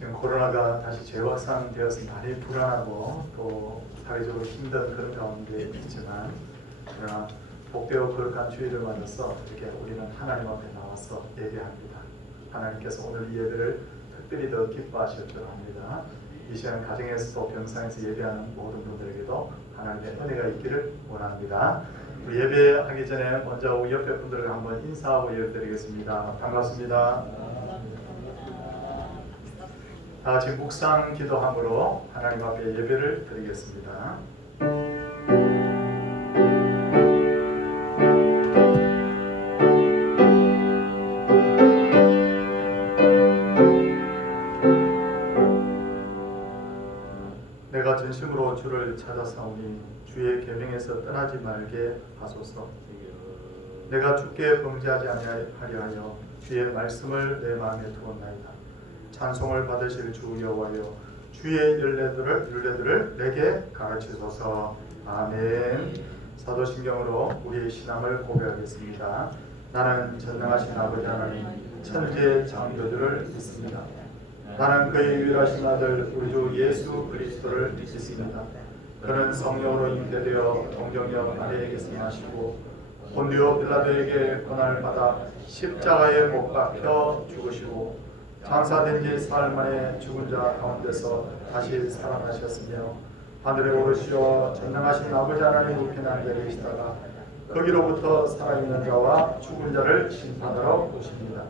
지금 코로나가 다시 재확산되어서 많이 불안하고 또 사회적으로 힘든 그런 가운데 있지만, 그러나 복되고 거룩한 주일을 맞아서 이렇게 우리는 하나님 앞에 나와서 예배합니다. 하나님께서 오늘 이 예배를 특별히 더 기뻐하실 줄 압니다. 이 시간 가정에서도 병상에서 예배하는 모든 분들에게도 하나님의 은혜가 있기를 원합니다. 우리 예배하기 전에 먼저 우리 옆에 분들과 한번 인사하고 예배드리겠습니다. 반갑습니다. 다 같이 묵상 기도함으로 하나님 앞에 예배를 드리겠습니다. 내가 전심으로 주를 찾아사오니 주의 계명에서 떠나지 말게 하소서. 내가 주께 범죄하지 아니하려 하여 주의 말씀을 내 마음에 두었나이다. 찬송을 받으실 주 여호와여, 주의 율례들을 내게 가르치소서. 아멘. 사도신경으로 우리의 신앙을 고백하겠습니다. 나는 전능하신 아버지 하나님 천지의 창조주를 믿습니다. 나는 그의 유일하신 아들 우리 주 예수 그리스도를 믿습니다. 그는 성령으로 잉태되어 동정녀 마리아에게서 나시고 본디오 빌라도에게 고난을 받아 십자가에 못 박혀 죽으시고 장사된 지 사흘 만에 죽은 자 가운데서 다시 살아나셨으며 하늘에 오르시어 전능하신 아버지 하나님 우편에 앉아 계시다가 거기로부터 살아있는 자와 죽은 자를 심판하러 오십니다.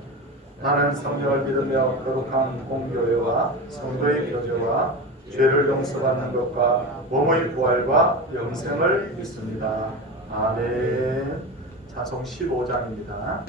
나는 성령을 믿으며 거룩한 공교회와 성도의 교제와 죄를 용서받는 것과 몸의 부활과 영생을 믿습니다. 아멘. 찬송 15장입니다.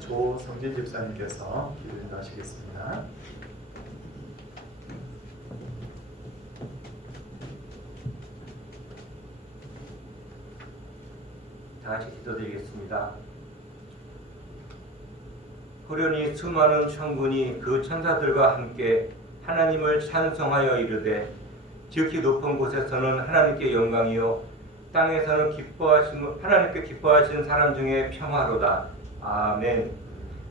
조성진 집사님께서 기도를 하시겠습니다. 다 같이 기도드리겠습니다. 호련히 수많은 천군이 그 천사들과 함께 하나님을 찬송하여 이르되 지극히 높은 곳에서는 하나님께 영광이요 땅에서는 하나님께 기뻐하시는 사람 중에 평화로다. 아멘.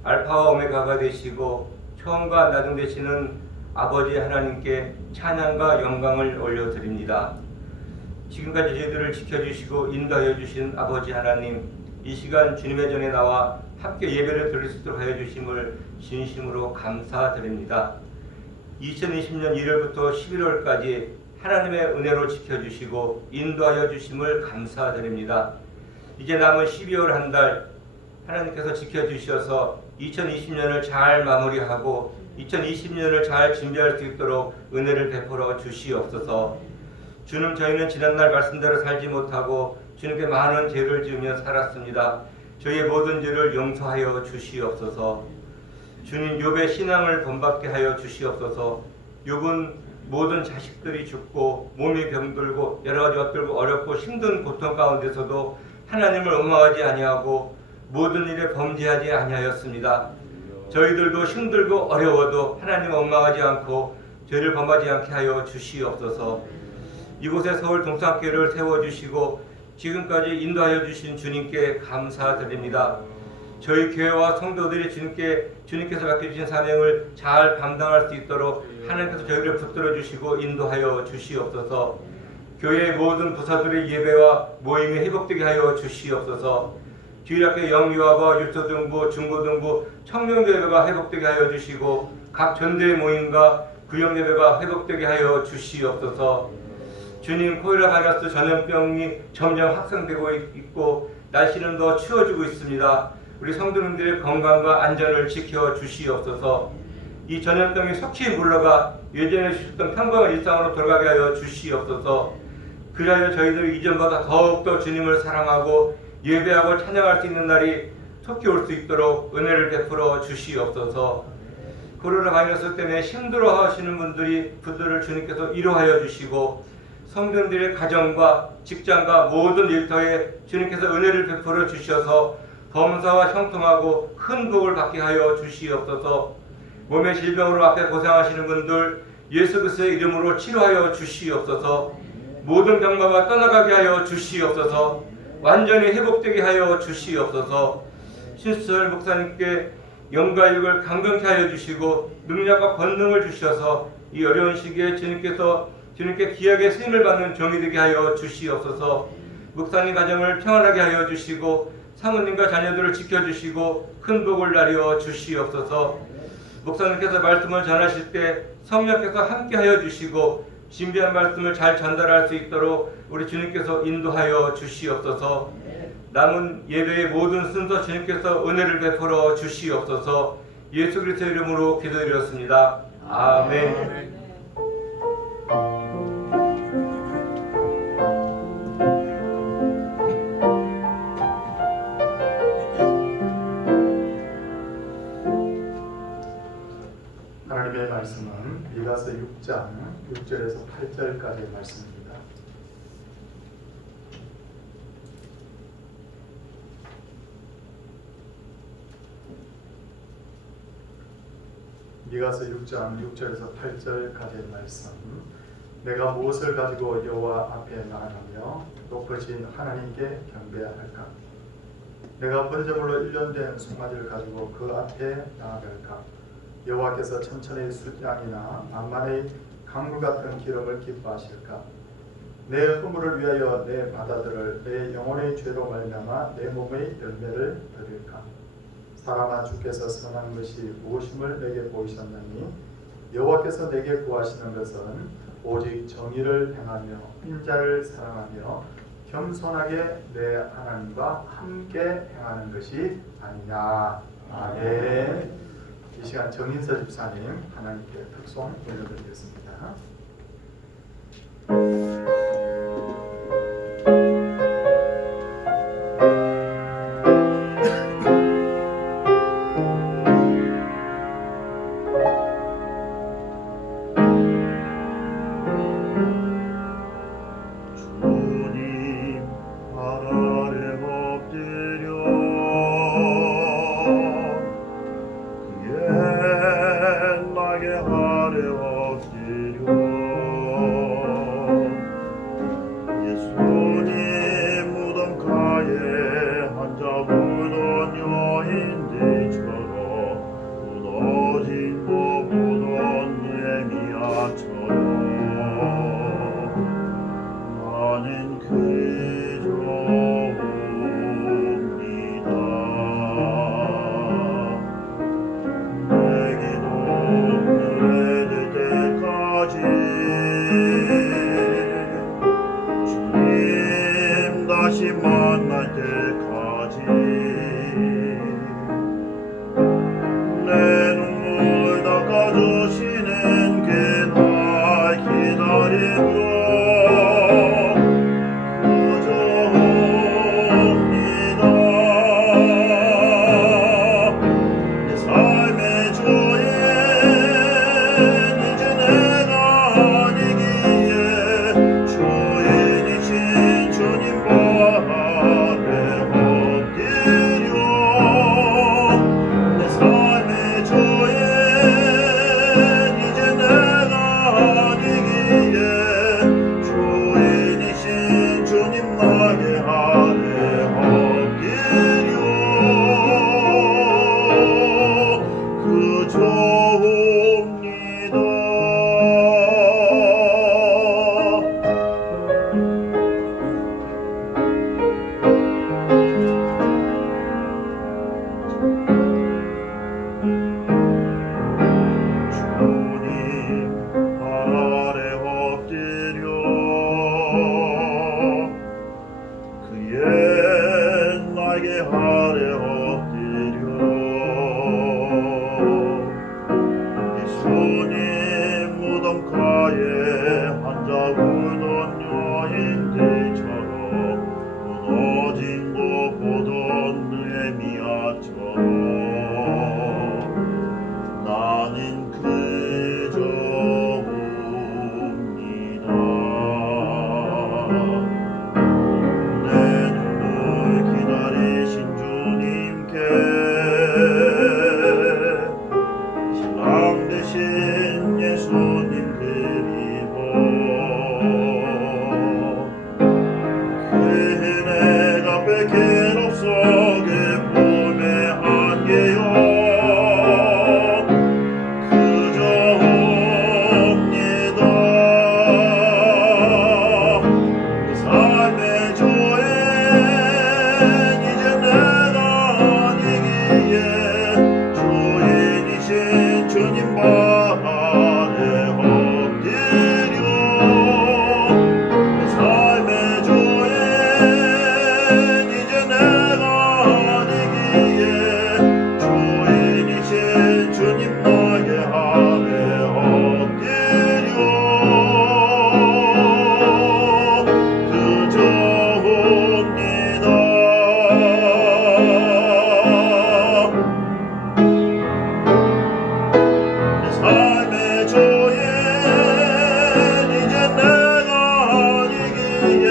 알파와 오메가가 되시고 처음과 나중 되시는 아버지 하나님께 찬양과 영광을 올려드립니다. 지금까지 저희들을 지켜주시고 인도하여 주신 아버지 하나님, 이 시간 주님의 전에 나와 함께 예배를 드릴 수 있도록 하여 주심을 진심으로 감사드립니다. 2020년 1월부터 11월까지 하나님의 은혜로 지켜주시고 인도하여 주심을 감사드립니다. 이제 남은 12월 한 달 하나님께서 지켜주셔서 2020년을 잘 마무리하고 2020년을 잘 준비할 수 있도록 은혜를 베풀어 주시옵소서. 주님, 저희는 지난날 말씀대로 살지 못하고 주님께 많은 죄를 지으며 살았습니다. 저희의 모든 죄를 용서하여 주시옵소서. 주님, 욥의 신앙을 본받게 하여 주시옵소서. 욥은 모든 자식들이 죽고 몸이 병들고 여러 가지 것들고 어렵고 힘든 고통 가운데서도 하나님을 원망하지 아니하고 모든 일에 범죄하지 아니하였습니다. 저희들도 힘들고 어려워도 하나님을 원망하지 않고 죄를 범하지 않게 하여 주시옵소서. 이곳에 서울 동산교회를 세워주시고 지금까지 인도하여 주신 주님께 감사드립니다. 저희 교회와 성도들이 주님께서 맡겨주신 사명을 잘 감당할 수 있도록 하나님께서 저희를 붙들어 주시고 인도하여 주시옵소서. 교회의 모든 부서들의 예배와 모임이 회복되게 하여 주시옵소서. 주일학교 영유아부, 유초등부, 중고등부, 청년예배가 회복되게 하여 주시고 각 전도의 모임과 구역예배가 회복되게 하여 주시옵소서. 주님, 코로나 바이러스 전염병이 점점 확산되고 있고 날씨는 더 추워지고 있습니다. 우리 성도님들의 건강과 안전을 지켜 주시옵소서. 이 전염병이 속히 물러가 예전에 주셨던 평범한 일상으로 돌아가게 하여 주시옵소서. 그리하여 저희들이 이전보다 더욱더 주님을 사랑하고 예배하고 찬양할 수 있는 날이 속히 올 수 있도록 은혜를 베풀어 주시옵소서. 코로나 바이러스 때문에 힘들어하시는 분들을 주님께서 위로하여 주시고 성도들의 가정과 직장과 모든 일터에 주님께서 은혜를 베풀어 주셔서 범사와 형통하고 큰 복을 받게 하여 주시옵소서. 몸의 질병으로 앞에 고생하시는 분들 예수 그리스도의 이름으로 치료하여 주시옵소서. 모든 병마가 떠나가게 하여 주시옵소서. 완전히 회복되게 하여 주시옵소서. 신수철 목사님께 영과육을 강건케 하여 주시고 능력과 권능을 주셔서 이 어려운 시기에 주님께 귀하게 쓰임을 받는 종이 되게 하여 주시옵소서. 목사님 가정을 평안하게 하여 주시고 사모님과 자녀들을 지켜주시고 큰 복을 나려 주시옵소서. 목사님께서 말씀을 전하실 때 성령께서 함께 하여 주시고 신비한 말씀을 잘 전달할 수 있도록 우리 주님께서 인도하여 주시옵소서. 남은 예배의 모든 순서 주님께서 은혜를 베풀어 주시옵소서. 예수 그리스도의 이름으로 기도드렸습니다. 아멘. 하나님의 말씀은 미가서 6장 6절에서 8절까지의 말씀입니다. 미가서 6장 6절에서 8절까지의 말씀. 내가 무엇을 가지고 여호와 앞에 나아가며 높으신 하나님께 경배할까? 내가 번제물로 1년 된 송아지를 가지고 그 앞에 나아갈까? 여호와께서 천천의 숫양이나 만만의 강물 같은 기름을 기뻐하실까? 내 허물을 위하여 내 바다들을 내 영혼의 죄로 말미암아 내 몸의 열매를 드릴까? 사람아, 주께서 선한 것이 무엇임을 내게 보이셨나니 여호와께서 내게 구하시는 것은 오직 정의를 행하며 인자를 사랑하며 겸손하게 내 하나님과 함께 행하는 것이 아니냐. 아멘. 이 시간 정인서 집사님 하나님께 특송 올려드리겠습니다. 주님, 하늘의 가에 앉아 울던 여인들처럼 무너진 것 보던 느헤미야처럼 나는 그저 옵니다. 내게 눈물에 들 때까지 주님 다시 만날 때까지 내 눈물 닦아주시는 그 날 기다리고 그저 옵니다. 내 삶의 주인 이제 내가 아니기에 주인이신 주님 발에 엎드려 내 삶의 주인 이제 내가 아니기에 주인이신 주님 나의 아래 엎드려 그저 옵니다. 주님 아래 엎드려 그의 나에게 아래 엎드려 예수님 무덤가에 앉아 울던 여인들처럼 무너진 것 보던 느헤미야처럼 나는 그저 옵니다. 내 눈물 기다리신 주님께 신랑 되신 예수님 드리고 그 은혜가 베길 없어 그 품에 안겨요 그저 옵니다. 내 삶의 주인 이제 내가 아니기에 주인이신 주님 발에 엎드려 내 삶의 주인 이제 내가 아니기에 주인이신 주님 나의 아래 엎드려 그저 옵니다. 내 삶의 주인 이제 내가 아니기에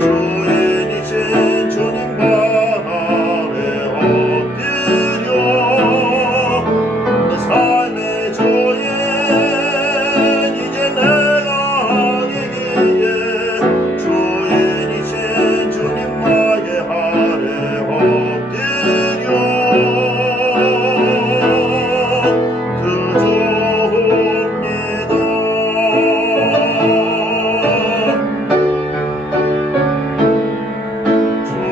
주인이신 주님 발에 엎드려 내 삶의 주인 이제 내가 아니기에 주인이신 주님 나의 아래 엎드려 그저 옵니다.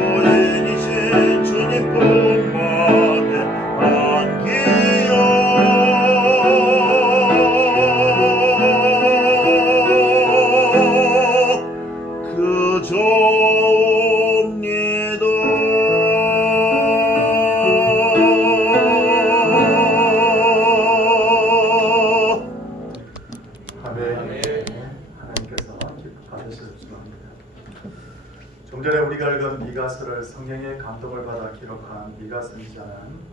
주인이신 주님 품만에 안기요 그저 옵니다. 아멘. 하나님께서 기뻐 받으실 줄 압니다. 좀 전에 우리가 읽은 미가서를 성경의 감동을 받아 기록한 미가 선지자는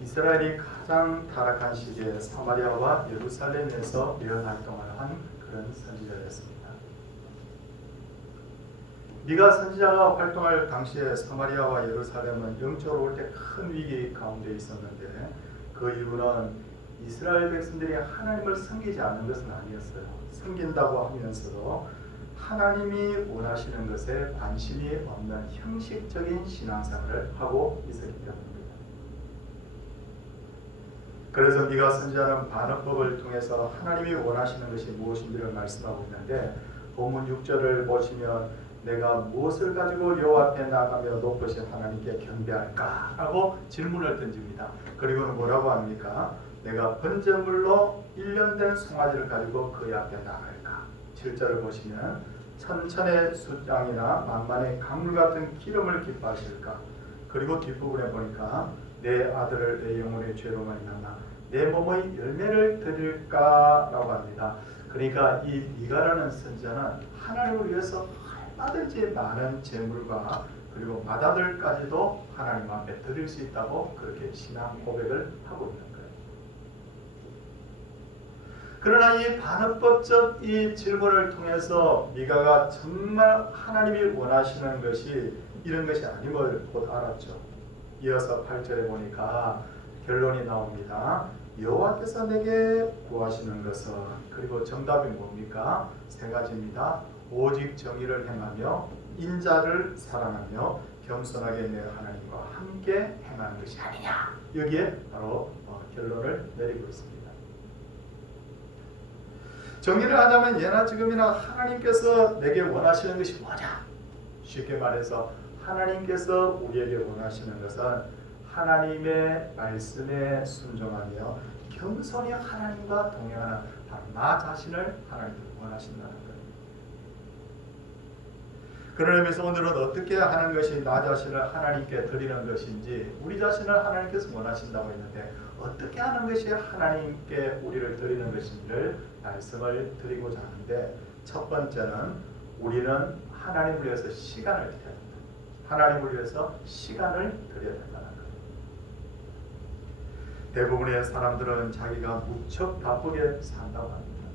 이스라엘이 가장 타락한 시기에 사마리아와 예루살렘에서 예언 활동을 한 그런 선지자였습니다. 미가 선지자가 활동할 당시에 사마리아와 예루살렘은 영적으로 올 때 큰 위기 가운데 있었는데 그 이유는 이스라엘 백성들이 하나님을 섬기지 않는 것은 아니었어요. 섬긴다고 하면서도 하나님이 원하시는 것에 관심이 없는 형식적인 신앙생활을 하고 있었기 때문입니다. 그래서 네가 선지자는 반어법을 통해서 하나님이 원하시는 것이 무엇인지를 말씀하고 있는데 본문 6절을 보시면 내가 무엇을 가지고 여호와 앞에 나가며 높으신 하나님께 경배할까? 라고 질문을 던집니다. 그리고는 뭐라고 합니까? 내가 번제물로 1년 된 송아지를 가지고 그의 앞에 나갈까? 7절을 보시면 천천의 숫양이나 만만의 강물 같은 기름을 기뻐하실까? 그리고 뒷부분에 보니까 내 아들을 내 영혼의 죄로 말미암아 내 몸의 열매를 드릴까? 라고 합니다. 그러니까 이 미가라는 선지자는 하나님을 위해서 얼마든지 많은 재물과 그리고 맏아들까지도 하나님 앞에 드릴 수 있다고 그렇게 신앙 고백을 하고 있는 거예요. 그러나 이 반어법적 이 질문을 통해서 미가가 정말 하나님이 원하시는 것이 이런 것이 아님을 곧 알았죠. 이어서 8절에 보니까 결론이 나옵니다. 여호와께서 내게 구하시는 것은, 그리고 정답이 뭡니까? 세 가지입니다. 오직 정의를 행하며 인자를 사랑하며 겸손하게 내 하나님과 함께 행하는 것이 아니냐. 여기에 바로 결론을 내리고 있습니다. 정의를 하자면 예나 지금이나 하나님께서 내게 원하시는 것이 뭐냐? 쉽게 말해서 하나님께서 우리에게 원하시는 것은 하나님의 말씀에 순종하며 겸손히 하나님과 동행하는 바로 나 자신을 하나님께 원하신다는 거예요. 그런 의미에서 오늘은 어떻게 하는 것이 나 자신을 하나님께 드리는 것인지, 우리 자신을 하나님께서 원하신다고 했는데 어떻게 하는 것이 하나님께 우리를 드리는 것인지를 말씀을 드리고자 하는데, 첫 번째는 우리는 하나님을 위해서 시간을 드려야 된다. 하나님을 위해서 시간을 드려야 된다는 거예요. 대부분의 사람들은 자기가 무척 바쁘게 산다고 합니다.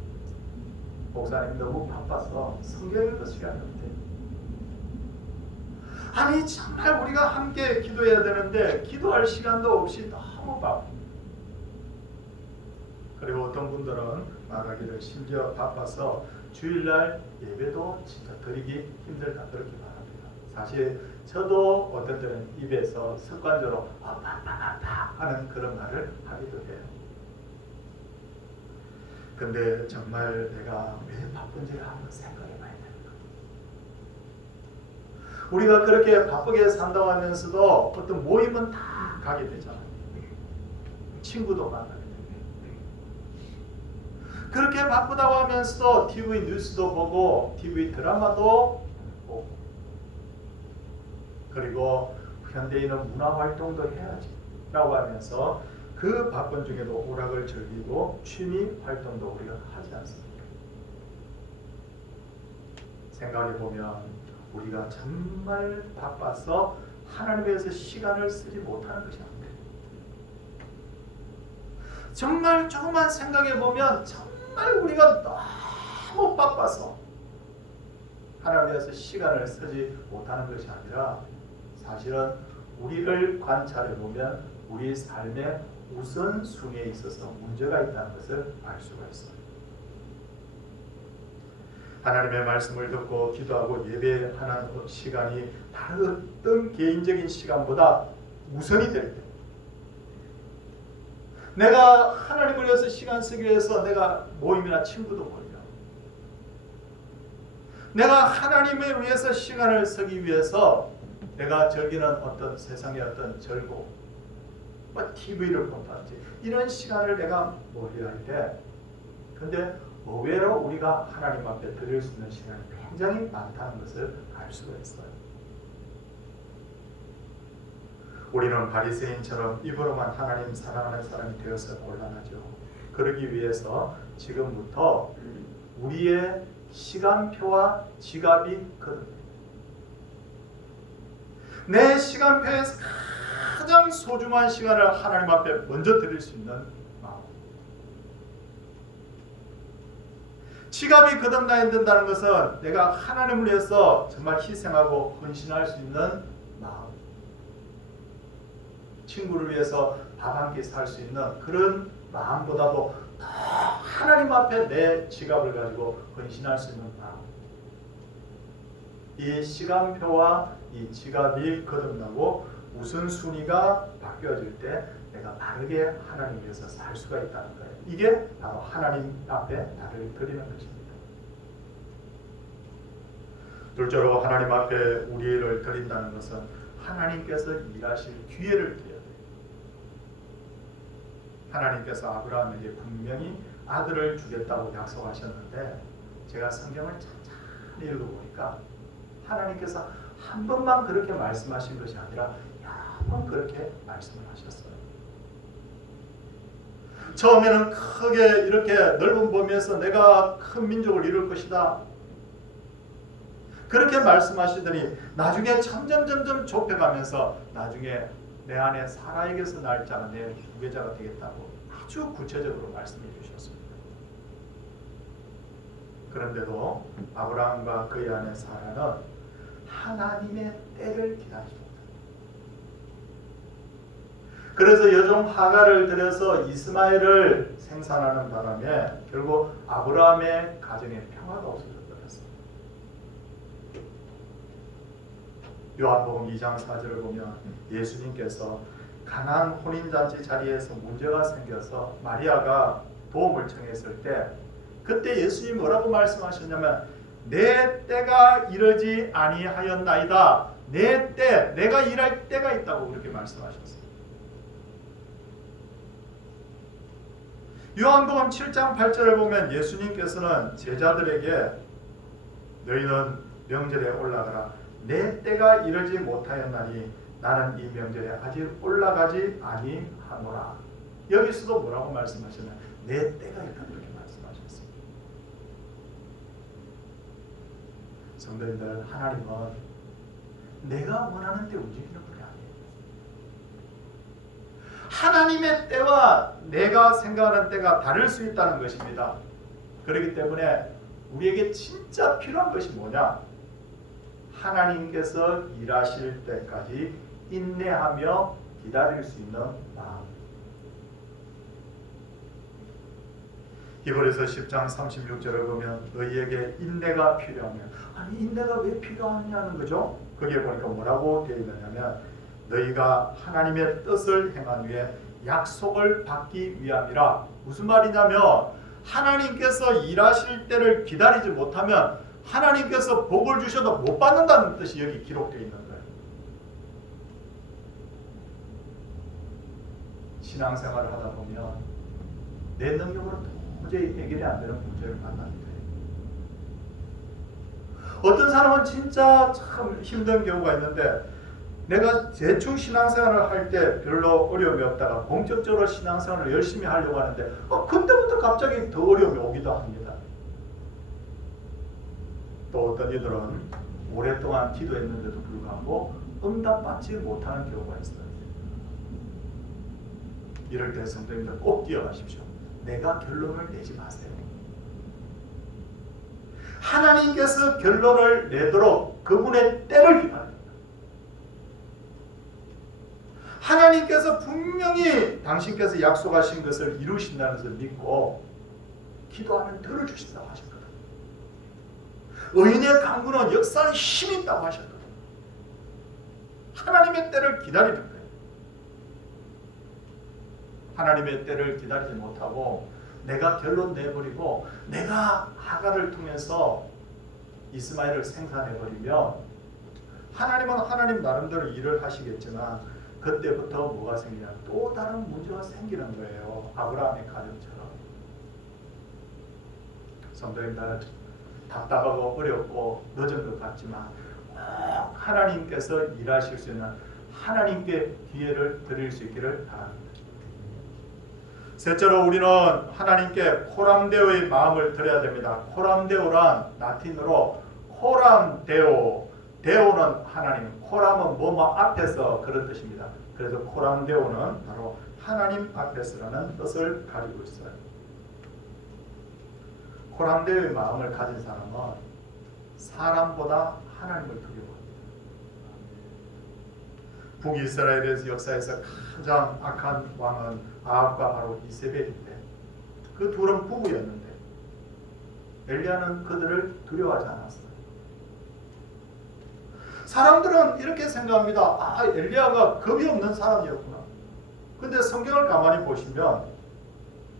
목사님 너무 바빠서 성경 읽을 시간이 없대요. 아니 정말 우리가 함께 기도해야 되는데 기도할 시간도 없이 너무 바빠. 그리고 어떤 분들은 말하기를 심지어 바빠서 주일날 예배도 진짜 드리기 힘들다 그렇게 말합니다. 사실 저도 어떤 때는 입에서 습관적으로 바빠 하는 그런 말을 하기도 해요. 근데 정말 내가 왜 바쁜지를 한번 생각해 봐야 되는 거예요. 우리가 그렇게 바쁘게 산다고 하면서도 어떤 모임은 다 가게 되잖아요. 친구도 만나게 되고. 그렇게 바쁘다고 하면서도 TV 뉴스도 보고 TV 드라마도 보고, 그리고 현대인은 문화활동도 해야지 라고 하면서 그 바쁜 중에도 오락을 즐기고 취미 활동도 우리가 하지 않습니까? 생각해보면 우리가 정말 바빠서 하나님에 대해서 시간을 쓰지 못하는 것이 아닙니다. 정말 조금만 생각해보면 정말 우리가 너무 바빠서 하나님에 대해서 시간을 쓰지 못하는 것이 아니라, 사실은 우리를 관찰해보면 우리 삶의 우선순위에 있어서 문제가 있다는 것을 알 수가 있어요. 하나님의 말씀을 듣고 기도하고 예배하는 시간이 다른 어떤 개인적인 시간보다 우선이 될 때, 내가 하나님을 위해서 시간 쓰기 위해서 내가 모임이나 친구도 버려, 내가 하나님을 위해서 시간을 쓰기 위해서 내가 즐기는 어떤 세상의 어떤 즐거움, TV를 본다든지 이런 시간을 내가 몰아야 할 때, 근데 의외로 우리가 하나님 앞에 드릴 수 있는 시간이 굉장히 많다는 것을 알 수가 있어요. 우리는 바리새인처럼 입으로만 하나님 사랑하는 사람이 되어서 곤란하죠. 그러기 위해서 지금부터 우리의 시간표와 지갑이 거듭니다. 내 시간표에서 가장 소중한 시간을 하나님 앞에 먼저 드릴 수 있는 마음. 지갑이 거듭나야 된다는 것은 내가 하나님을 위해서 정말 희생하고 헌신할 수 있는 마음. 친구를 위해서 밥 한 끼 살 수 있는 그런 마음보다도 더 하나님 앞에 내 지갑을 가지고 헌신할 수 있는 마음. 이 시간표와 이 지갑이 거듭나고 우선순위가 바뀌어질 때 내가 바르게 하나님 위해서 살 수가 있다는 거예요. 이게 바로 하나님 앞에 나를 드리는 것입니다. 둘째로 하나님 앞에 우리를 드린다는 것은 하나님께서 일하실 기회를 드려야 돼요. 하나님께서 아브라함에게 분명히 아들을 주겠다고 약속하셨는데 제가 성경을 천천히 읽어보니까 하나님께서 한 번만 그렇게 말씀하신 것이 아니라 여러 번 그렇게 말씀을 하셨어요. 처음에는 크게 이렇게 넓은 범위에서 내가 큰 민족을 이룰 것이다 그렇게 말씀하시더니 나중에 점점 좁혀가면서 나중에 내 안에 사라에게서 날 자가 내 후계자가 되겠다고 아주 구체적으로 말씀해 주셨습니다. 그런데도 아브라함과 그의 아내 사라는 하나님의 때를 기다리지 못합니다. 그래서 여종 하갈을 들여서 이스마엘을 생산하는 바람에 결국 아브라함의 가정에 평화가 없어졌어요. 요한복음 2장 4절을 보면 예수님께서 가나안 혼인잔치 자리에서 문제가 생겨서 마리아가 도움을 청했을 때 그때 예수님이 뭐라고 말씀하셨냐면 내 때가 이르지 아니하였나이다. 내 때, 내가 일할 때가 있다고 그렇게 말씀하셨어요. 요한복음 7장 8절을 보면 예수님께서는 제자들에게 너희는 명절에 올라가라. 내 때가 이르지 못하였나니 나는 이 명절에 아직 올라가지 아니하노라. 여기서도 뭐라고 말씀하시나요? 내 때가 있다 그렇게 말씀하셨습니다. 성도님들, 하나님은 내가 원하는 때 움직이는 분이 아니에요. 하나님의 때와 내가 생각하는 때가 다를 수 있다는 것입니다. 그렇기 때문에 우리에게 진짜 필요한 것이 뭐냐? 하나님께서 일하실 때까지 인내하며 기다릴 수 있는 마음. 히브리서 10장 36절을 보면 너희에게 인내가 필요하면 아니 인내가 왜 필요하냐는 거죠? 거기에 보니까 뭐라고 되어 있느냐면 너희가 하나님의 뜻을 행한 후에 약속을 받기 위함이라. 무슨 말이냐면 하나님께서 일하실 때를 기다리지 못하면 하나님께서 복을 주셔도 못 받는다는 뜻이 여기 기록되어 있는 거예요. 신앙생활을 하다 보면 내 능력으로 도저히 해결이 안 되는 문제를 만나게 돼요. 어떤 사람은 진짜 참 힘든 경우가 있는데 내가 대충 신앙생활을 할 때 별로 어려움이 없다가 본격적으로 신앙생활을 열심히 하려고 하는데 그때부터 갑자기 더 어려움이 오기도 합니다. 또 어떤 이들은 오랫동안 기도했는데도 불구하고 응답받지 못하는 경우가 있어요. 이럴 때 성도님들 꼭 기억하십시오. 내가 결론을 내지 마세요. 하나님께서 결론을 내도록 그분의 때를 기다립니다. 하나님께서 분명히 당신께서 약속하신 것을 이루신다는 것을 믿고 기도하면 들어주신다고 하셨거든요. 의인의 강구는 역사에 힘이 있다고 하셨거든요. 하나님의 때를 기다리는 거예요. 하나님의 때를 기다리지 못하고 내가 결론 내버리고 내가 하갈을 통해서 이스마엘을 생산해버리면 하나님은 하나님 나름대로 일을 하시겠지만 그때부터 뭐가 생기냐? 또 다른 문제가 생기는 거예요. 아브라함의 가정처럼. 성도님들 답답하고 어렵고 늦은 것 같지만 꼭 하나님께서 일하실 수 있는 하나님께 기회를 드릴 수 있기를 바랍니다. 셋째로 우리는 하나님께 코람데오의 마음을 드려야 됩니다. 코람데오란 라틴어로 코람데오, 데오는 하나님, 코람은 뭐뭐 앞에서 그런 뜻입니다. 그래서 코람데오는 바로 하나님 앞에서라는 뜻을 가지고 있어요. 코람데오의 마음을 가진 사람은 사람보다 하나님을 두려워합니다. 북이스라엘의 역사에서 가장 악한 왕은 아합과 바로 이세벨인데 그 둘은 부부였는데 엘리야는 그들을 두려워하지 않았어요. 사람들은 이렇게 생각합니다. 아, 엘리야가 겁이 없는 사람이었구나. 근데 성경을 가만히 보시면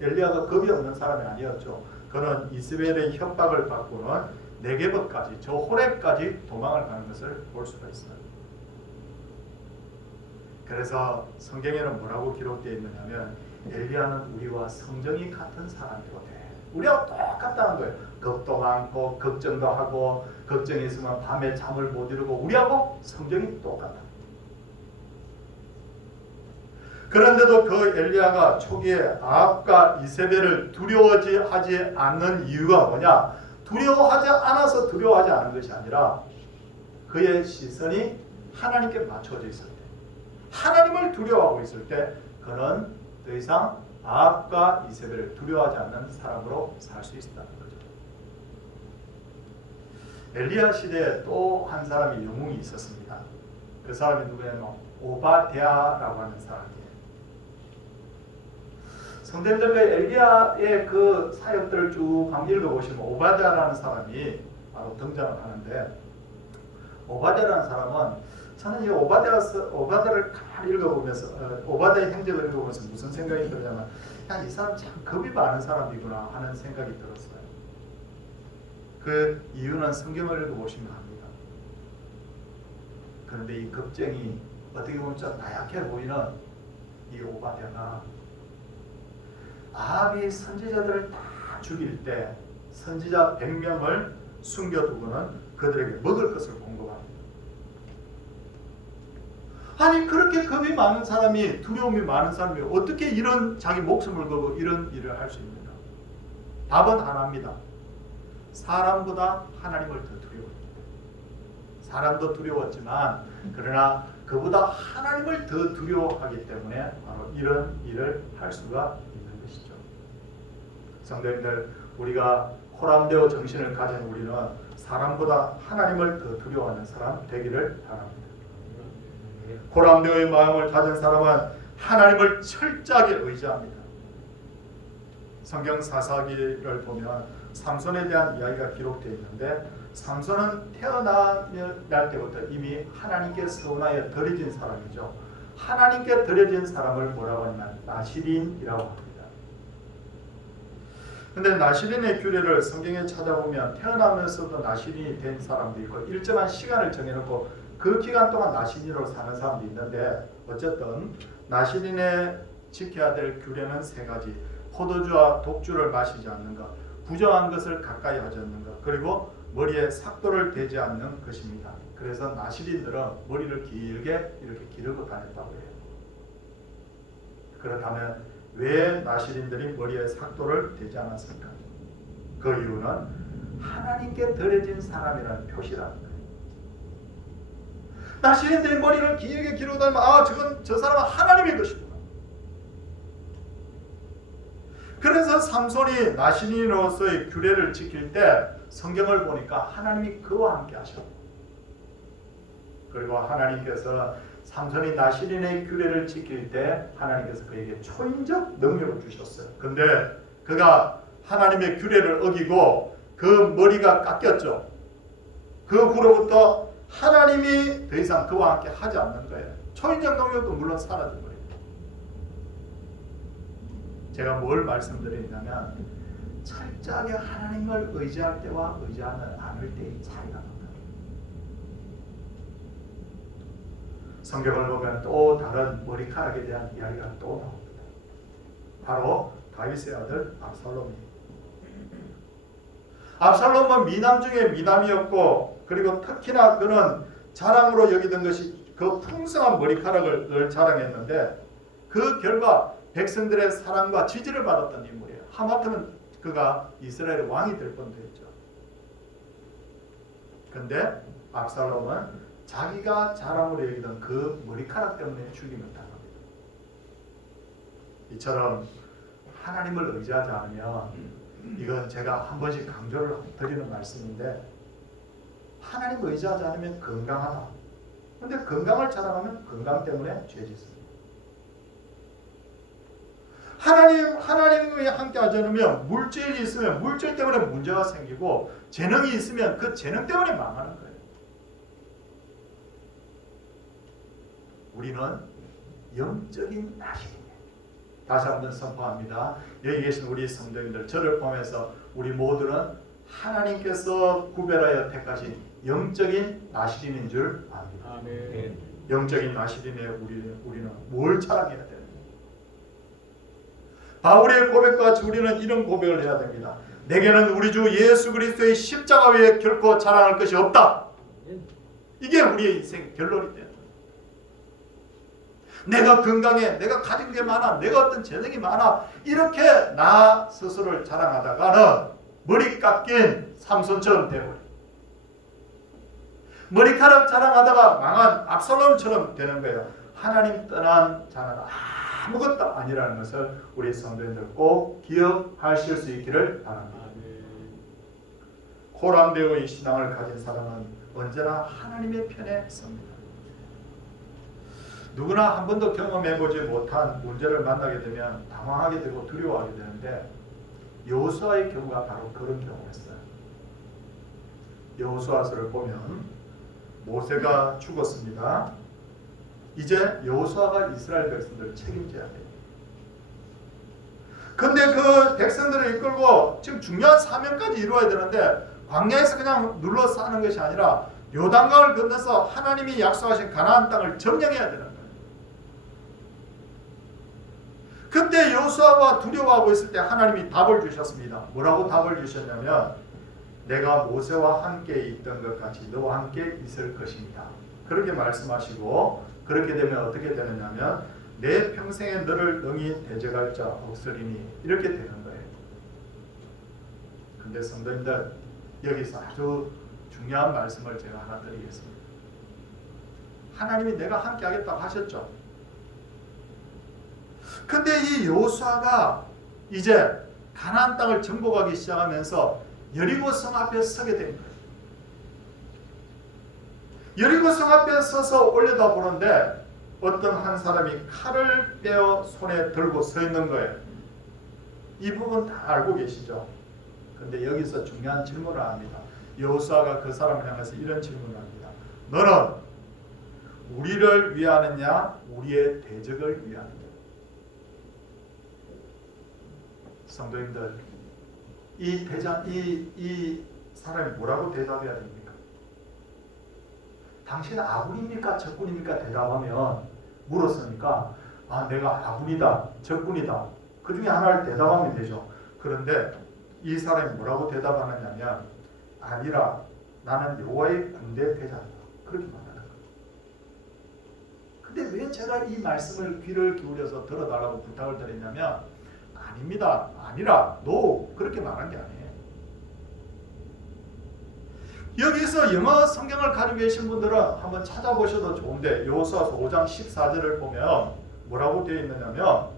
엘리야가 겁이 없는 사람이 아니었죠. 그는 이스라엘의 협박을 받고는 네게버까지, 저 호렙까지 도망을 가는 것을 볼 수가 있어요. 그래서 성경에는 뭐라고 기록되어 있느냐면 엘리야는 우리와 성정이 같은 사람이고 우리하고 똑같다는 거예요. 겁도 많고 걱정도 하고 걱정이 있으면 밤에 잠을 못 이루고 우리하고 성정이 똑같다. 그런데도 그 엘리야가 초기에 아합과 이세벨을 두려워하지 않는 이유가 뭐냐? 두려워하지 않아서 두려워하지 않은 것이 아니라 그의 시선이 하나님께 맞춰져 있을 때, 하나님을 두려워하고 있을 때 그는 더 이상 아합과 이세벨을 두려워하지 않는 사람으로 살 수 있었다는 거죠. 엘리야 시대에 또 한 사람이 영웅이 있었습니다. 그 사람이 누구냐면 오바댜라고 하는 사람이에요. 성도님들 그 엘리야의 그 사역들을 쭉 한번 읽어보시면 오바댜라는 사람이 바로 등장을 하는데, 오바댜라는 사람은 저는 이 오바댜를 가만히 읽어보면서 오바댜의 행적을 읽어보면서 무슨 생각이 들냐면 이 사람 참 겁이 많은 사람이구나 하는 생각이 들었어요. 그 이유는 성경을 읽어보시면 합니다. 그런데 이 겁쟁이 어떻게 보면 좀 나약해 보이는 이 오바댜가 아합이 선지자들을 다 죽일 때 선지자 100명을 숨겨두고는 그들에게 먹을 것을 공급합니다. 아니 그렇게 겁이 많은 사람이, 두려움이 많은 사람이 어떻게 이런 자기 목숨을 걸고 이런 일을 할 수 있는가? 답은 하나입니다. 사람보다 하나님을 더 두려워합니다. 사람도 두려웠지만 그러나 그보다 하나님을 더 두려워하기 때문에 바로 이런 일을 할 수가 있는 것이죠. 성도님들, 우리가 호람되어 정신을 가진 우리는 사람보다 하나님을 더 두려워하는 사람 되기를 바랍니다. 호람되어의 마음을 가진 사람은 하나님을 철저하게 의지합니다. 성경 사사기를 보면 삼손에 대한 이야기가 기록되어 있는데, 삼손은 태어날 때부터 이미 하나님께 서운하여 들여진 사람이죠. 하나님께 들여진 사람을 뭐라고 하냐면 나실인이라고 합니다. 근데 나실인의 규례를 성경에 찾아보면 태어나면서도 나실인이 된 사람도 있고 일정한 시간을 정해놓고 그 기간 동안 나실인으로 사는 사람도 있는데, 어쨌든 나실인의 지켜야 될 규례는 3가지. 포도주와 독주를 마시지 않는 것, 부정한 것을 가까이 하지 않는 것, 그리고 머리에 삭도를 대지 않는 것입니다. 그래서 나실인들은 머리를 길게 이렇게 기르고 다녔다고 해요. 그렇다면 왜 나실인들이 머리에 삭도를 대지 않았을까? 그 이유는 하나님께 드려진 사람이라는 표시라는 거예요. 나실인들이 머리를 길게 기르고 다니면 저 사람은 하나님의 것이구나. 그래서 삼손이 나실인으로서의 규례를 지킬 때 성경을 보니까 하나님이 그와 함께 하셨고, 그리고 하나님께서 삼손이 나실인의 규례를 지킬 때 하나님께서 그에게 초인적 능력을 주셨어요. 근데 그가 하나님의 규례를 어기고 그 머리가 깎였죠. 그 후로부터 하나님이 더 이상 그와 함께 하지 않는 거예요. 초인적 능력도 물론 사라진 거예요. 제가 뭘 말씀드리냐면 철저하게 하나님을 의지할 때와 의지하지 않을 때의 차이가 납니다. 성경을 보면 또 다른 머리카락에 대한 이야기가 또 나옵니다. 바로 다윗의 아들 압살롬이에요. 압살롬은 미남 중에 미남이었고, 그리고 특히나 그는 자랑으로 여기던 것이 그 풍성한 머리카락을 늘 자랑했는데, 그 결과 백성들의 사랑과 지지를 받았던 인물이에요. 하마터면 그가 이스라엘의 왕이 될 뻔도 했죠. 그런데 압살롬은 자기가 자랑으로 여기던 그 머리카락 때문에 죽임을 당합니다. 이처럼 하나님을 의지하지 않으면, 이건 제가 한 번씩 강조를 드리는 말씀인데, 하나님을 의지하지 않으면 건강하다. 그런데 건강을 자랑하면 건강 때문에 죄짓습니다. 하나님이 함께 하지 않으면 물질이 있으면 물질 때문에 문제가 생기고, 재능이 있으면 그 재능 때문에 망하는 거예요. 우리는 영적인 나시입니다. 다시 한번 선포합니다. 여기 계신 우리 성도님들, 저를 포함해서 우리 모두는 하나님께서 구별하여 택하신 영적인 나시린인 줄 압니다. 아멘. 영적인 나시린에 우리는 뭘 자랑해야 됩니까? 바울의 고백과 같이 우리는 이런 고백을 해야 됩니다. 내게는 우리 주 예수 그리스도의 십자가 외에 결코 자랑할 것이 없다. 이게 우리의 인생 결론이 돼요. 내가 건강해, 내가 가진 게 많아, 내가 어떤 재능이 많아, 이렇게 나 스스로를 자랑하다가는 머리 깎인 삼손처럼 되고, 머리카락 자랑하다가 망한 압살롬처럼 되는 거예요. 하나님 떠난 자는 아무것도 아니라는 것을 우리 성도님들 꼭 기억하실 수 있기를 바랍니다. 코람데오의 신앙을 가진 사람은 언제나 하나님의 편에 섭니다. 누구나 한 번도 경험해보지 못한 문제를 만나게 되면 당황하게 되고 두려워하게 되는데, 여호수아의 경우가 바로 그런 경우였어요. 여호수아서를 보면 모세가 죽었습니다. 이제 여호수아가 이스라엘 백성들을 책임져야 돼요. 근데 그 백성들을 이끌고 지금 중요한 사명까지 이루어야 되는데, 광야에서 그냥 눌러 사는 것이 아니라 요단강을 건너서 하나님이 약속하신 가나안 땅을 점령해야 되는 거예요. 그때 여호수아가 두려워하고 있을 때 하나님이 답을 주셨습니다. 뭐라고 답을 주셨냐면, 내가 모세와 함께 있던 것 같이 너와 함께 있을 것입니다. 그렇게 말씀하시고, 그렇게 되면 어떻게 되느냐면, 내 평생에 너를 능히 대적할 자 없으리니, 이렇게 되는 거예요. 근데 성도님들, 여기서 아주 중요한 말씀을 제가 하나 드리겠습니다. 하나님이 내가 함께 하겠다고 하셨죠. 근데 이 여호수아가 이제 가나안 땅을 정복하기 시작하면서 여리고 성 앞에 서게 됩니다. 여리고 성 앞에 서서 올려다보는데 어떤 한 사람이 칼을 빼어 손에 들고 서 있는 거예요. 이 부분 다 알고 계시죠? 근데 여기서 중요한 질문을 합니다. 여호수아가 그 사람을 향해서 이런 질문을 합니다. 너는 우리를 위하느냐, 우리의 대적을 위하느냐? 성도님들, 이 사람이 뭐라고 대답해야 됩니까? 당신은 아군입니까, 적군입니까? 대답하면, 물었으니까, 내가 아군이다, 적군이다, 그 중에 하나를 대답하면 되죠. 그런데 이 사람이 뭐라고 대답하느냐면, 아니라 나는 여호와의 군대 대장이다, 그렇게 말하는 거예요. 근데 왜 제가 이 말씀을 귀를 기울여서 들어달라고 부탁을 드렸냐면, 아닙니다, 아니라, 그렇게 말한 게 아니에요. 여기서 영어 성경을 가지고 계신 분들은 한번 찾아보셔도 좋은데, 여호수아서 5장 14절을 보면 뭐라고 되어 있느냐면,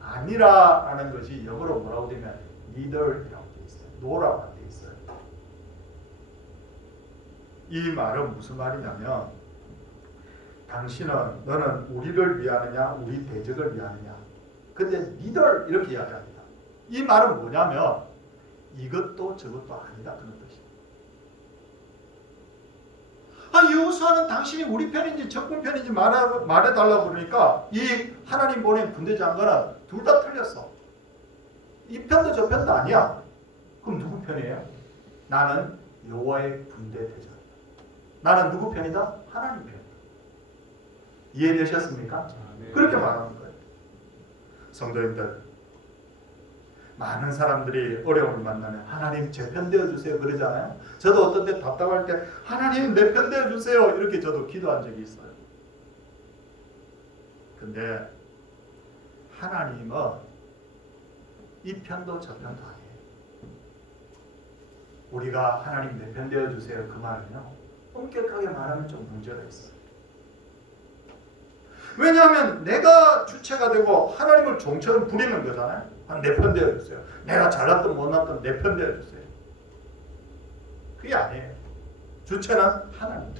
아니라라는 것이 영어로 뭐라고 되면 neither이라고 되어 있어요. no라고 되어 있어요. 이 말은 무슨 말이냐면, 너는 우리를 위하느냐, 우리 대적을 위하느냐. 근데 neither 이렇게 이야기합니다. 이 말은 뭐냐면, 이것도 저것도 아니다, 그런 뜻입니다. 여호수아는 당신이 우리 편인지 적군 편인지 말해달라고 그러니까 이 하나님 보낸 군대 장관은 둘 다 틀렸어. 이 편도 저 편도 아니야. 그럼 누구 편이에요? 나는 여호와의 군대 대장이다. 나는 누구 편이다? 하나님 편이다. 이해되셨습니까? 그렇게 말하는 거예요. 성도님들, 많은 사람들이 어려움을 만나면 하나님 제 편 되어주세요 그러잖아요. 저도 어떤 때 답답할 때 하나님 내 편 되어주세요 이렇게 저도 기도한 적이 있어요. 근데 하나님은 이 편도 저 편도 아니에요. 우리가 하나님 내 편 되어주세요 그 말은요, 엄격하게 말하면 좀 문제가 있어요. 왜냐하면 내가 주체가 되고 하나님을 종처럼 부리는 거잖아요. 내 편 되어주세요. 내가 잘났든 못났든 내 편 되어주세요. 그게 아니에요. 주체는 하나님.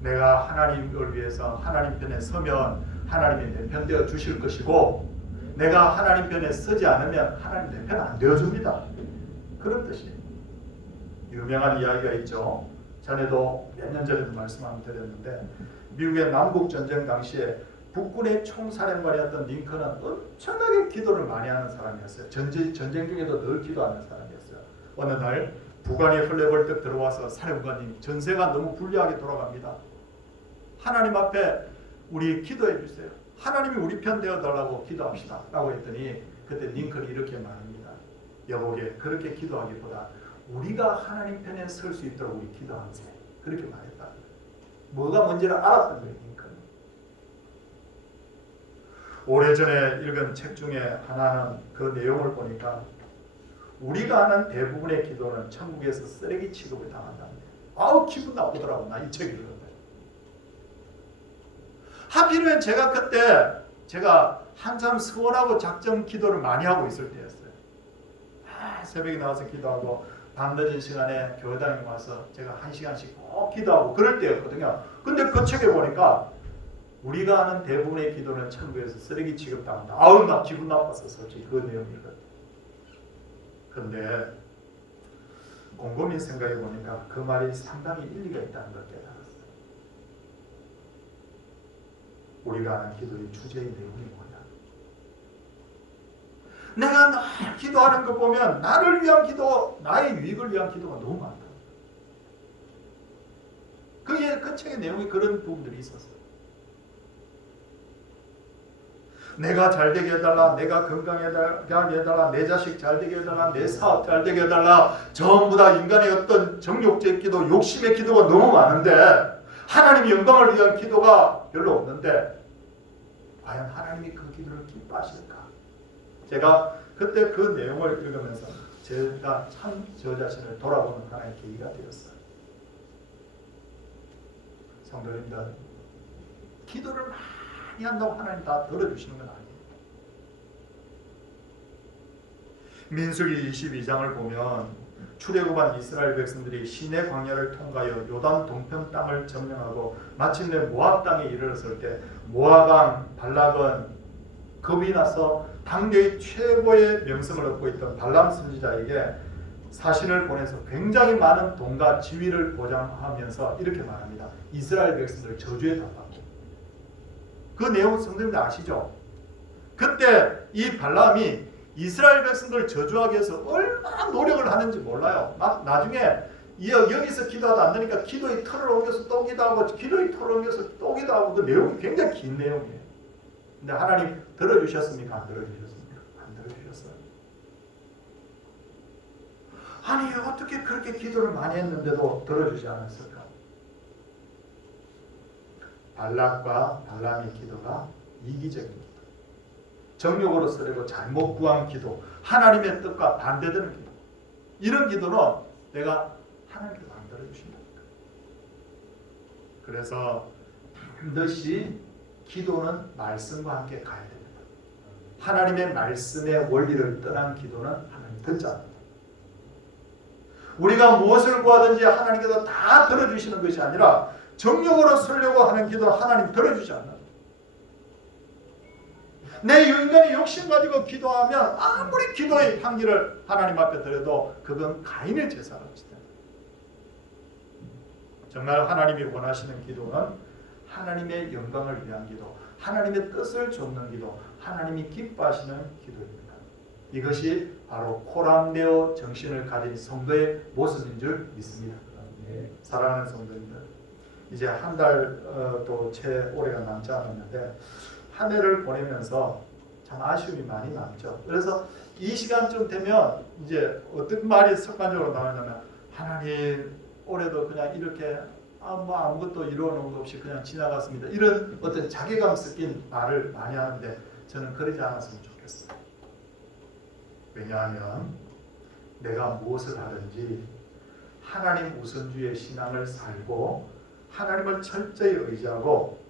내가 하나님을 위해서 하나님 편에 서면 하나님이 내 편 되어 주실 것이고, 내가 하나님 편에 서지 않으면 하나님 내 편 안 되어 줍니다. 그런 뜻이에요. 유명한 이야기가 있죠. 전에도 몇 년 전에도 말씀 한번 드렸는데 미국의 남북 전쟁 당시에 북군의 총사령관이었던 링컨은 엄청나게 기도를 많이 하는 사람이었어요. 전쟁 중에도 늘 기도하는 사람이었어요. 어느 날 북한이 헐레벌떡 들어와서 사령관님 전세가 너무 불리하게 돌아갑니다. 하나님 앞에 우리 기도해 주세요. 하나님이 우리 편 되어달라고 기도합시다 라고 했더니 그때 링컨이 이렇게 말합니다. 여보게 그렇게 기도하기보다 우리가 하나님 편에 설 수 있도록 우리 기도하세요. 그렇게 말했다. 뭐가 뭔지를 알았던 거예요. 링컨은. 오래전에 읽은 책 중에 하나는 그 내용을 보니까 우리가 하는 대부분의 기도는 천국에서 쓰레기 취급을 당한다는데 아우 기분 나쁘더라고. 나 이 책 읽었는데 하필이면 제가 그때 한참 서원하고 작정 기도를 많이 하고 있을 때였어요. 새벽에 나와서 기도하고 밤늦은 시간에 교회당에 와서 제가 1시간씩 꼭 기도하고 그럴 때였거든요. 근데 그 책에 보니까 우리가 하는 대부분의 기도는 천국에서 쓰레기 취급당한다. 아우 나 기분 나빴어 솔직히 그 내용을 읽었는데. 근데 곰곰이 생각해 보니까 그 말이 상당히 일리가 있다는 걸 깨달았어요. 우리가 하는 기도의 주제의 내용이 뭐냐? 내가 늘 기도하는 거 보면 나를 위한 기도, 나의 유익을 위한 기도가 너무 많다. 그 책의 내용에 그런 부분들이 있었어요. 내가 잘되게 해달라, 내가 건강하게 해달라, 내 자식 잘되게 해달라, 내 사업 잘되게 해달라. 전부 다 인간의 어떤 정욕적 기도, 욕심의 기도가 너무 많은데 하나님의 영광을 위한 기도가 별로 없는데 과연 하나님이 그 기도를 기뻐하실까? 제가 그때 그 내용을 읽으면서 제가 참 저 자신을 돌아보는 하나의 계기가 되었어요. 성도님들, 기도를 많이 한다고 하나님 다 들어주시는 건 아니에요. 민수기 22장을 보면 출애굽한 이스라엘 백성들이 시내 광야를 통과하여 요단 동편 땅을 점령하고 마침내 모압 땅에 이르렀을 때 모압 왕 발락은 겁이 나서 당대의 최고의 명성을 얻고 있던 발람 선지자에게 사신을 보내서 굉장히 많은 돈과 지위를 보장하면서 이렇게 말합니다. 이스라엘 백성들을 저주해 달라고. 그 내용 성도님들 아시죠? 그때 이 발람이 이스라엘 백성들을 저주하기 위해서 얼마나 노력을 하는지 몰라요. 나중에 여기서 기도하다 안 되니까 기도의 틀을 옮겨서 또 기도하고 기도의 틀을 옮겨서 또 기도하고 그 내용이 굉장히 긴 내용이에요. 근데 하나님 들어주셨습니까? 안 들어주셨습니까? 안 들어주셨어요. 아니 어떻게 그렇게 기도를 많이 했는데도 들어주지 않았을까? 발락과 발람의 기도가 이기적인 기도, 정욕으로 쓰려고 잘못 구한 기도, 하나님의 뜻과 반대되는 기도, 이런 기도는 내가 하나님께서 안 들어주신다니까. 그래서 반드시 기도는 말씀과 함께 가야 됩니다. 하나님의 말씀의 원리를 떠난 기도는 하나님 듣지 않는다. 우리가 무엇을 구하든지 하나님께서 다 들어주시는 것이 아니라 정욕으로 쓰려고 하는 기도는 하나님 들어주지 않는다. 내 인간이 욕심 가지고 기도하면 아무리 기도의 향기를 하나님 앞에 드려도 그건 가인의 제사가 된다. 정말 하나님이 원하시는 기도는 하나님의 영광을 위한 기도, 하나님의 뜻을 좇는 기도, 하나님이 기뻐하시는 기도입니다. 이것이 바로 코람데오 정신을 가진 성도의 모습인 줄 믿습니다. 사랑하는 성도님들, 이제 한 달도 채 올해가 남지 않았는데 한 해를 보내면서 참 아쉬움이 많이 남죠. 그래서 이 시간쯤 되면 이제 어떤 말이 습관적으로 나오냐면 하나님 올해도 그냥 이렇게 아무것도 이루어놓은 것 없이 그냥 지나갔습니다. 이런 어떤 자괴감 섞인 말을 많이 하는데 저는 그러지 않았으면 좋겠어요. 왜냐하면 내가 무엇을 하든지 하나님 우선주의 신앙을 살고 하나님을 철저히 의지하고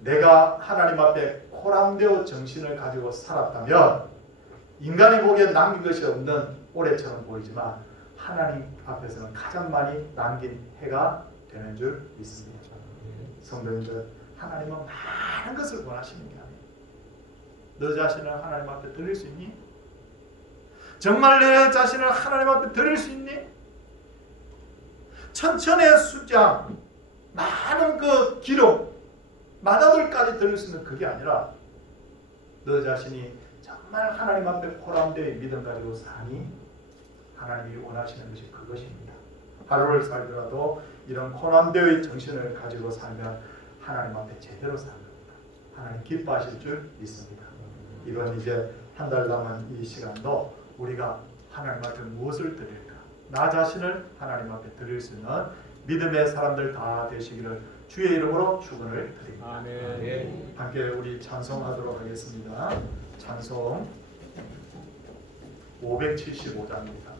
내가 하나님 앞에 코람데오 정신을 가지고 살았다면 인간이 보기에 남긴 것이 없는 올해처럼 보이지만 하나님 앞에서는 가장 많이 남긴 해가 되는 줄 믿습니다. 성도님들, 하나님은 많은 것을 원하시는 게 아니에요. 너 자신을 하나님 앞에 드릴 수 있니? 정말 내 자신을 하나님 앞에 드릴 수 있니? 천천의 숫장, 많은 그 기름, 맏아들까지 드릴 수 있는 그게 아니라 너 자신이 정말 하나님 앞에 호람되의 믿음 가지고 사니 하나님이 원하시는 것이 그것입니다. 하루를 살더라도 이런 호람되의 정신을 가지고 살면 하나님 앞에 제대로 사는 겁니다. 하나님 기뻐하실 줄 믿습니다. 이번 이제 한 달 남은 이 시간도 우리가 하나님 앞에 무엇을 드릴까? 나 자신을 하나님 앞에 드릴 수 있는 믿음의 사람들 다 되시기를 주의 이름으로 축원을 드립니다. 아멘. 함께 우리 찬송하도록 하겠습니다. 찬송 575장입니다.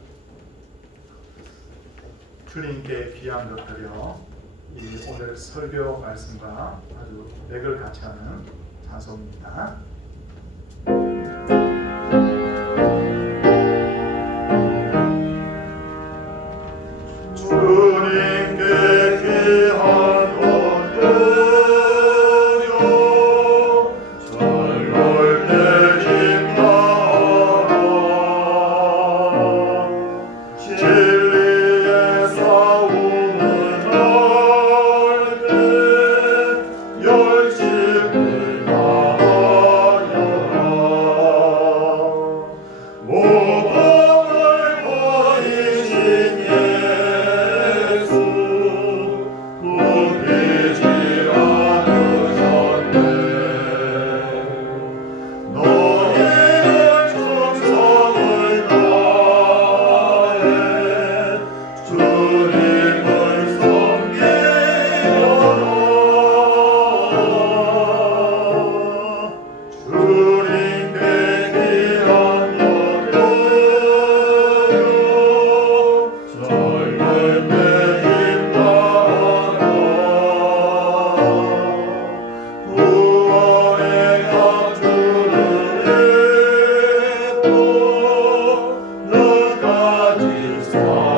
주님께 귀한 것들이여, 이 오늘 설교 말씀과 아주 맥을 같이 하는 찬송입니다. 주님께 귀한 것들이여, 젊을 때 힘나라. 진리의 싸움을 할 때 열심을 다하여라. 모범을 보이신 예수 꿈이지 않으셨네. 너희는 충성을 다해 주님을 섬기여라. 주님께 귀한 것들이여, 젊을 때 힘나라. 구원의 감주를 입고 너까지 살아라.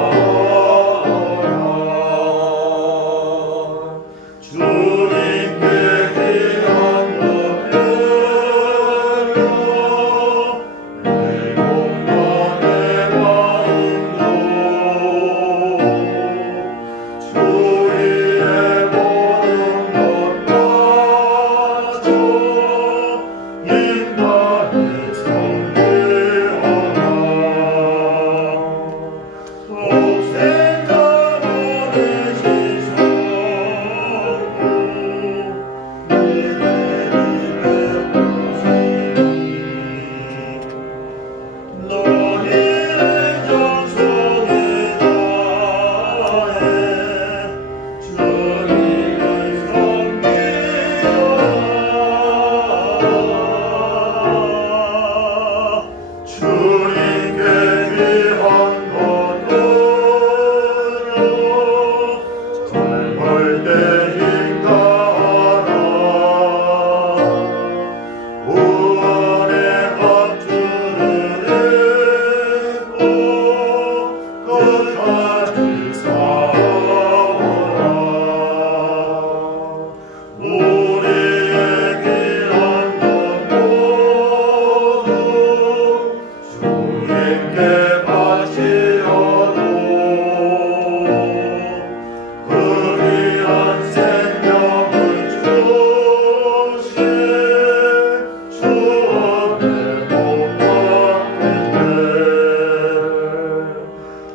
주님께 귀한 것들이여, 내 몸과 내 마음도 주위에 모든 것 바쳐 인간을 섬기어라. 독생자 보내신 성부 너희를 베푸시니 너희의 정성을 다해 주님을 섬기어라. 주님께 귀한 것들이여, 젊을 때 힘나라. 구원의 감주를 입고 끝까지 싸워라. 우리의 귀한 것 모두 주님께 바치어도 그 귀한 생명을 주신 주 앞에 못 박힐 때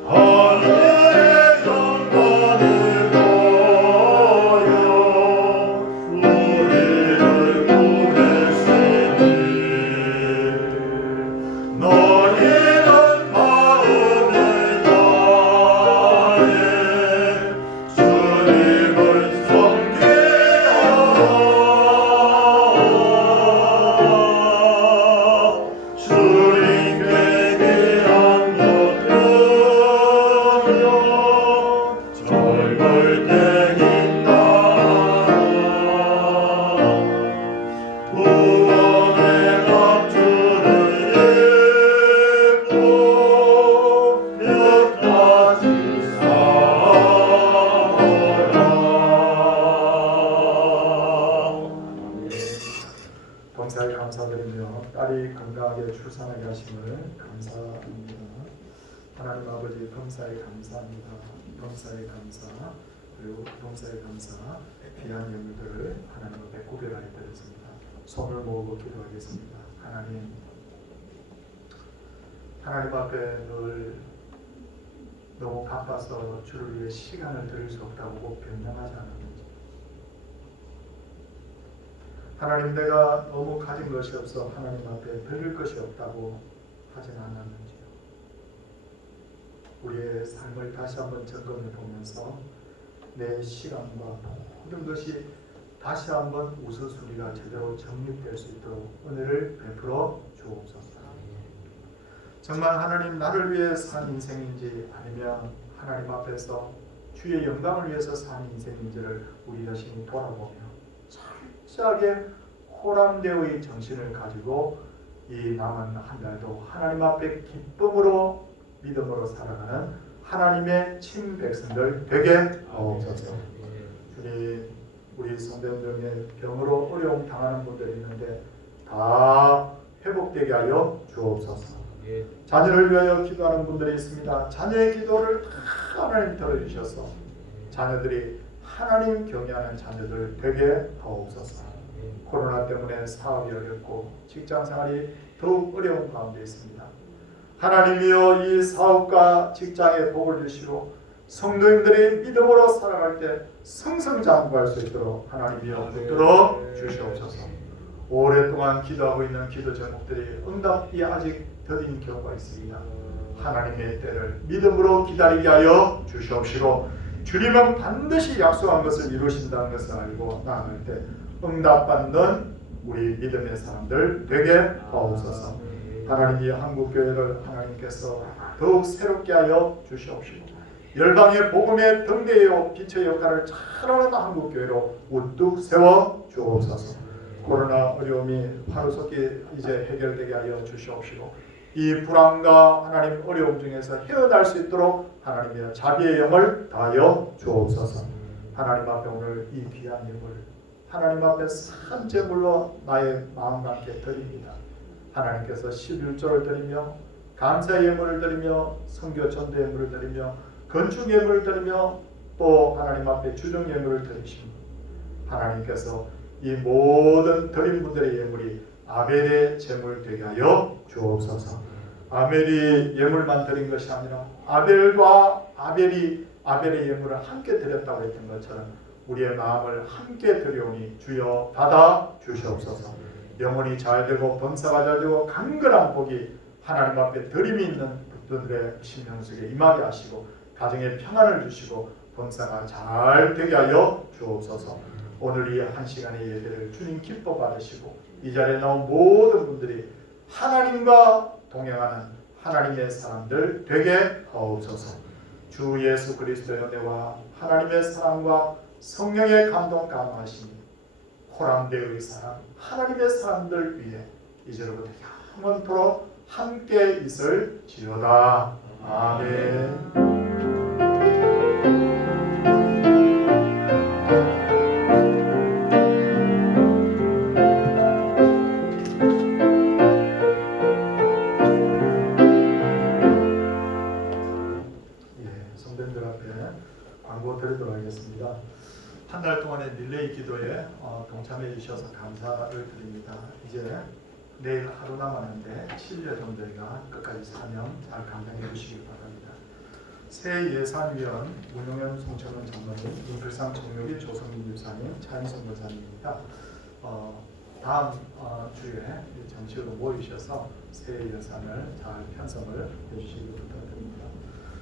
하늘의 영광을 보여 우리를 구했으니 너희는 마음을 다해 주님을 섬기어라. 주님께 귀한 것들이여, 젊을 때 힘나라. 구원의 감주를 입고 끝까지 살아라. 범사에 감사드리며 딸이 건강하게 출산하게 하심을 감사합니다. 하나님 아버지 범사에 감사합니다. 범사에 감사, 그리고 범사에 감사, 귀한 예물들을 하나님 앞에 구별하여 드렸습니다. 손을 모으고 기도하겠습니다. 하나님 앞에 늘 너무 바빠서 주를 위해 시간을 드릴 수 없다고 꼭 변명하지 않았는지, 하나님 내가 너무 가진 것이 없어 하나님 앞에 드릴 것이 없다고 하진 않았는지요. 우리의 삶을 다시 한번 점검해 보면서 내 시간과 모든 것이 다시 한번 우선순위가 제대로 정립될 수 있도록 은혜를 베풀어 주옵소서. 정말 하나님 나를 위해 산 인생인지 아니면 하나님 앞에서 주의 영광을 위해서 산 인생인지를 우리 자신이 돌아보며 철저하게 호람되어의 정신을 가지고 이 남은 한 달도 하나님 앞에 기쁨으로 믿음으로 살아가는 하나님의 친백성들 되게 하옵소서. 우리 성도들 중에 병으로 어려움 당하는 분들이 있는데 다 회복되게 하여 주옵소서. 자녀를 위하여 기도하는 분들이 있습니다. 자녀의 기도를 다 하나님 들어주셔서 자녀들이 하나님 경외하는 자녀들 되게 하옵소서. 코로나 때문에 사업이 어렵고 직장생활이 더욱 어려운 가운데 있습니다. 하나님이여 이 사업과 직장에 복을 주시고 성도님들이 믿음으로 살아갈 때 승승장구할 수 있도록 하나님이여 붙들어 주시옵소서. 오랫동안 기도하고 있는 기도 제목들이 응답이 아직 더딘 경우가 있습니다. 하나님의 때를 믿음으로 기다리게 하여 주시옵시고 주님은 반드시 약속한 것을 이루신다는 것을 알고 나아갈 때 응답받는 우리 믿음의 사람들 되게 하옵소서. 하나님이 한국교회를 하나님께서 더욱 새롭게 하여 주시옵시고 열방의 복음의 등대요 빛의 역할을 잘하는 한국교회로 우뚝 세워 주옵소서. 코로나 어려움이 하루속히 이제 해결되게 하여 주시옵시고 이 불안과 하나님 어려움 중에서 헤어날 수 있도록 하나님의 자비의 영을 다하여 주옵소서. 하나님 앞에 오늘 이 귀한 예물 하나님 앞에 산 제물로 나의 마음과 함께 드립니다. 하나님께서 11조를 드리며 감사 예물을 드리며 선교 전도 예물을 드리며 건축 예물을 드리며 또 하나님 앞에 주정 예물을 드리십니다. 하나님께서 이 모든 드린 분들의 예물이 아벨의 제물 되게 하여 주옵소서. 아벨이 예물만 드린 것이 아니라 아벨과 아벨의 예물을 함께 드렸다고 했던 것처럼 우리의 마음을 함께 드려오니 주여 받아 주시옵소서. 영혼이 잘되고 범사가 잘되고 강건한 복이 하나님 앞에 드림이 있는 분들의 심령 속에 임하게 하시고 가정에 평안을 주시고 범사가 잘 되게 하여 주옵소서. 오늘 이 한 시간의 예배를 주님 기뻐 받으시고 이 자리에 나온 모든 분들이 하나님과 동행하는 하나님의 사람들 되게 하옵소서. 주 예수 그리스도의 은혜와 하나님의 사랑과 성령의 감동 감화하심이 호람대의 사람 하나님의 사람들 위해 이제로부터 영원토록 함께 있을지어다. 아멘. 드리도록 하겠습니다. 한 달 동안의 릴레이 기도에 동참해 주셔서 감사를 드립니다. 이제 내일 하루 남았는데 7여 정도가 끝까지 사명 잘 감당해 주시기 바랍니다. 새 예산위원 문용현 송천원 장로님, 인필상 청묘리 조성민 유사님, 차인성 교사님입니다. 다음 주에 정식으로 모이셔서 새 예산을 잘 편성을 해주시기 부탁드립니다.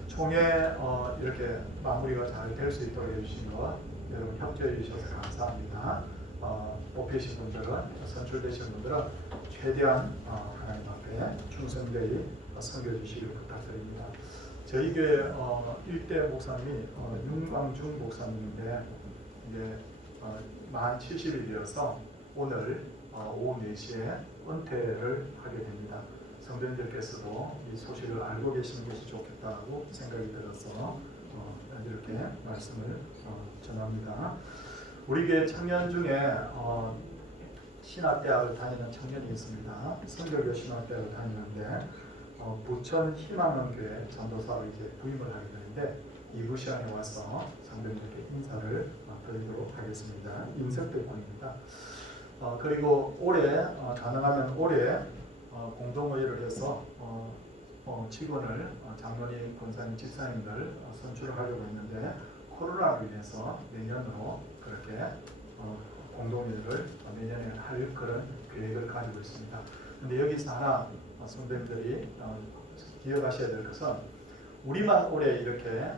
총회 이렇게 마무리가 잘 될 수 있도록 해주신 것 여러분 협조해 주셔서 감사합니다. 뽑히신 분들은 선출되신 분들은 최대한 하나님 앞에 충성되이 섬겨주시길 부탁드립니다. 저희 교회 일대 목사님이 윤광중 목사님인데 이제 만 70일이어서 오늘 오후 4시에 은퇴를 하게 됩니다. 성도님들께서도 이 소식을 알고 계시는 것이 좋겠다고 생각이 들어서 이렇게 말씀을 전합니다. 우리 교회 청년 중에 신학대학을 다니는 청년이 있습니다. 성결교 신학대학을 다니는데 부천 희망원교회 전도사로 이제 부임을 하게 되는데 2부 시간에 와서 성도님들께 인사를 드리도록 하겠습니다. 임석대 군입니다. 그리고 올해 가능하면 올해 공동회의를 해서 직원을 장로님, 권사님, 집사님들 선출을 하려고 했는데 코로나로 인해서 내년으로 그렇게 공동회의를 내년에 할 그런 계획을 가지고 있습니다. 근데 여기서 하나 성도님들이 기억하셔야 될 것은 우리만 올해 이렇게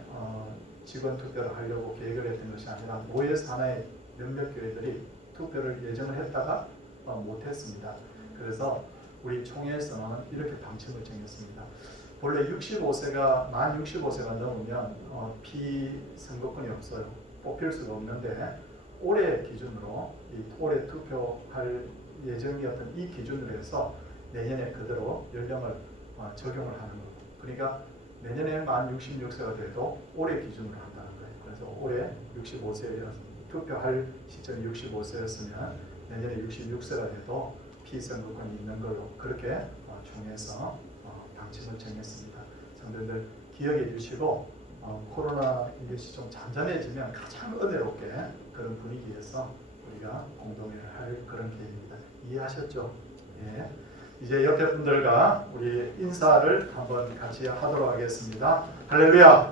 직원 투표를 하려고 계획을 했던 것이 아니라 모여서 하나의 몇몇 교회들이 투표를 예정을 했다가 못했습니다. 그래서 우리 총회에서는 이렇게 방침을 정했습니다. 본래 만 65세가 넘으면 피선거권이 없어요. 뽑힐 수가 없는데 올해 기준으로 올해 투표할 예정이었던 이 기준으로 해서 내년에 그대로 연령을 적용을 하는 거고, 그러니까 내년에 만 66세가 돼도 올해 기준으로 한다는 거예요. 그래서 올해 65세 투표할 시점이 65세였으면 내년에 66세가 돼도 피선거권이 있는 걸로 그렇게 총회에서 방침을 정했습니다. 성도들 기억해 주시고 코로나 이것이 좀 잔잔해지면 가장 은혜롭게 그런 분위기에서 우리가 공동회를 할 그런 계획입니다. 이해하셨죠? 예. 이제 옆에 분들과 우리 인사를 한번 같이 하도록 하겠습니다. 할렐루야.